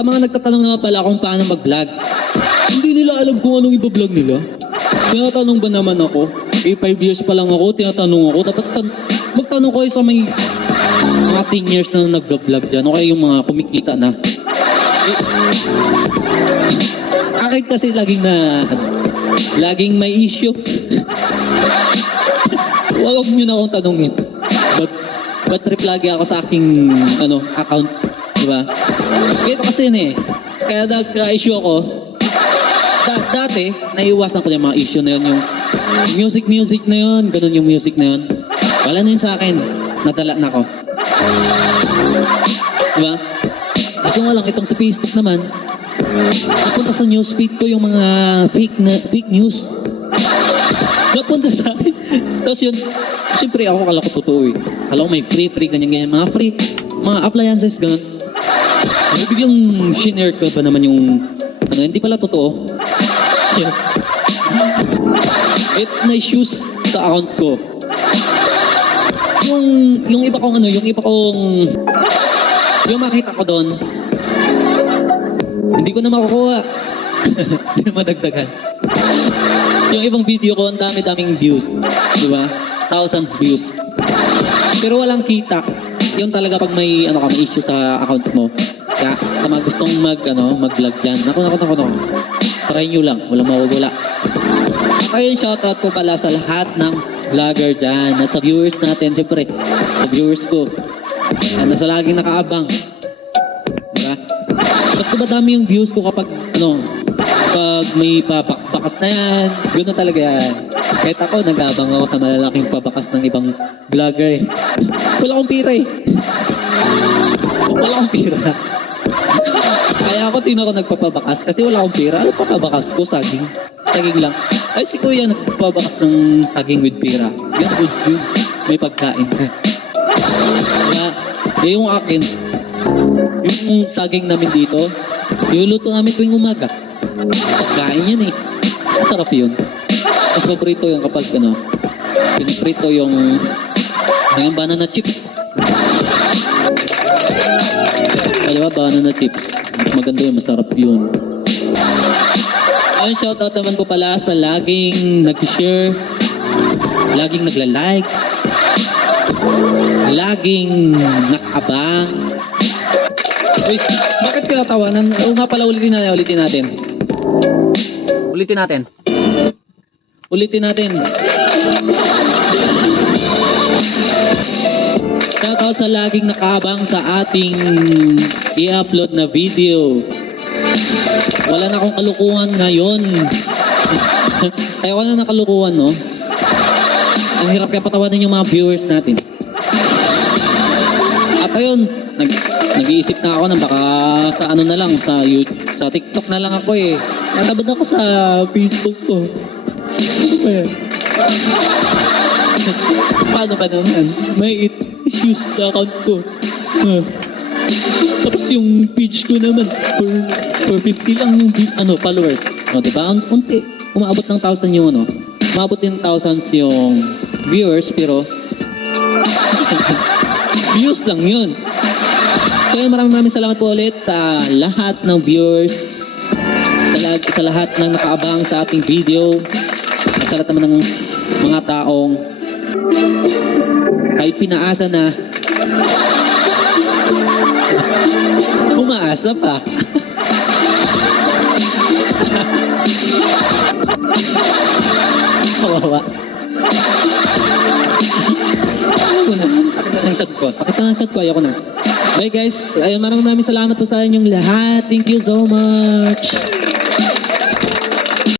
Sa mga nagtatanong naman pala kung paano mag-vlog, hindi nila alam kung anong iba-vlog nila. Tinatanong ba naman ako? 5 years pa lang ako, tinatanong ako. Dapat magtanong kayo sa may mga 10 years na nag-vlog dyan. O kaya yung mga kumikita na. Akin kasi laging may issue. Huwag nyo na akong tanongin. But trip lagi ako sa aking account. Diba? Ito kasi yun eh. Kaya nagka-issue ako. Dati, naiiwasan ko yung mga issue na yun. Yung music na yun. Ganun yung music na yun. Wala na yun sa akin. Nadala na ako. Diba? Gusto nga lang itong sa Facebook naman. Napunta sa newsfeed ko yung mga fake news. Napunta sa akin. Tapos yun, siyempre ako kala ko totoo eh. Kala ko may free, ganyan. Mga free, mga appliances, ganun. Biglang shinare ko ba naman yung, hindi pala totoo. Na-issues sa account ko. Yung iba kong yung makita ko doon, hindi ko na makukuha. Hindi na madagdagan. Yung ibang video ko, ang dami-daming views. Diba? Thousands views. Pero walang kita. Yun talaga pag may issue sa account mo. Kaya sa mga gustong mag-vlog dyan. Naku. Try nyo lang. Walang mawawala. At ayun, shoutout ko pala sa lahat ng vlogger dyan. At sa viewers natin, syempre. Sa viewers ko. Na sa laging nakaabang. Diba? Basta ba dami yung views ko kapag pag may pabakas na yan, gano'n talaga yan. Kahit ako, nag-aabang ako sa malalaking pabakas ng ibang vlogger eh. Wala akong pira eh. Wala akong pira. Kaya ako nagpapabakas kasi wala akong pira. Ano papabakas ko? Saging. Saging lang. Ay, si Kuya nagpapabakas ng saging with pira. Yan, goods yun. May pagkain. Kaya, yung akin, yung saging namin dito, niluluto namin tuwing umaga. Kain yan eh. Masarap yun. Mas paborito yung kapag piniprito yung banana chips. Diba, banana chips. Mas maganda yun, masarap yun. Ayun, shoutout naman ko pala sa laging nag-share, laging nagla-like, laging nakabang. Wait, bakit ka tawanan? Oo nga pala, ulitin natin. Shoutout sa laging nakabang sa ating i-upload na video. Wala na akong kalukuhan ngayon. Tayo ko na nakalukuhan, no? Ang hirap kaya patawanin yung mga viewers natin. At ayun, nag-iisip na ako na baka sa na lang, sa YouTube, sa TikTok na lang ako eh. Natabad ako sa Facebook ko. Ano ba yan? Paano ba naman? May issues sa account ko. Tapos yung page ko naman, for 50 lang yung followers. Diba? Ang unti. Umaabot ng 1,000 yung Umaabot din thousands yung viewers, pero views lang yun. So yun, maraming salamat po ulit sa lahat ng viewers, sa lahat ng nakaabang sa ating video, at sa lahat naman ng mga taong kahit pinaasa na umaasa pa. Kawawa. Ayoko na. Sakit na ng chat ko. Ayoko na. Bye guys. Maraming salamat po sa inyong lahat. Thank you so much.